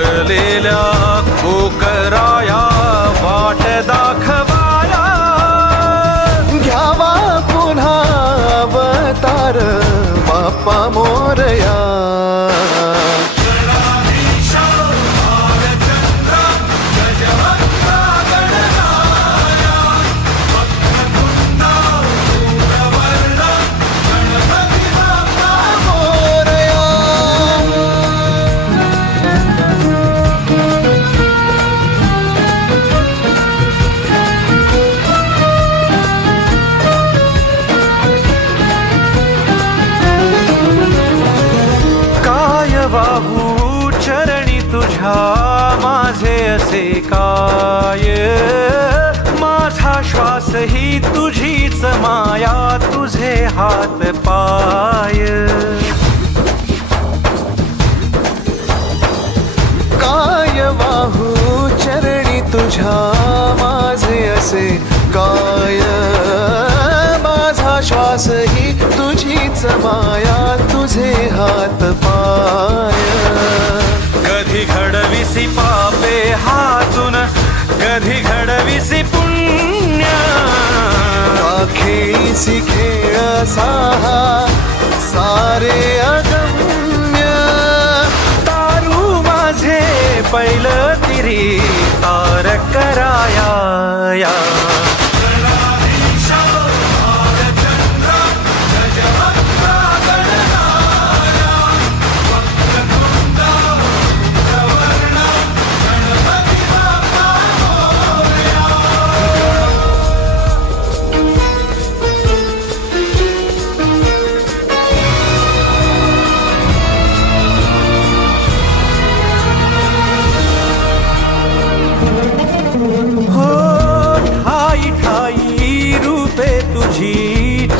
पिंगलेल्या कोकराया वाट दाखवाया. घ्यावा पुन्हा अवतार बाप्पा मोरया. माझे असे काय? माझा श्वास ही तुझीच माया तुझे हात पाय. काय वाहू चरणी तुझ्या माझे असे काय? माझा श्वास ही तुझीच माया खेळीसी खेळ साहा सारे अगम्य तारू माझे पहिलं तिरी तार कराया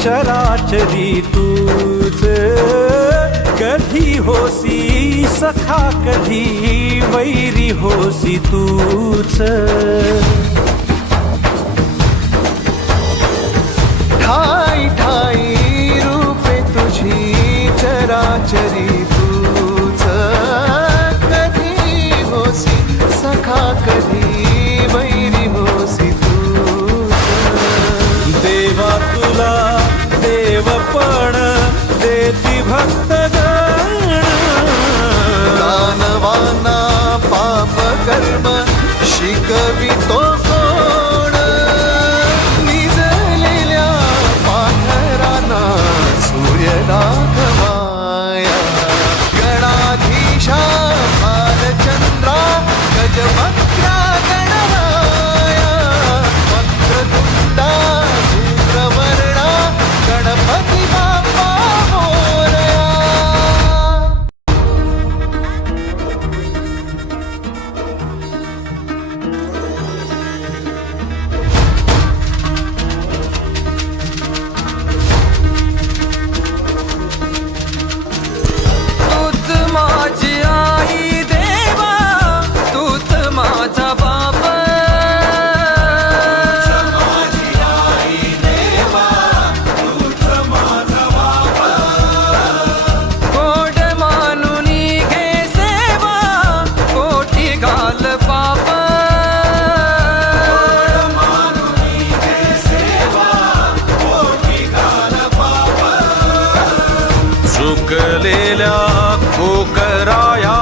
चराचरी तूच कधी होसी सखा कधी वैरी होसी तूच ठाई ठाई रूपे तुझी चराचरी देती भक्त दानवाना पाप कर्म शिकवितो सुकलेल्या खोकराया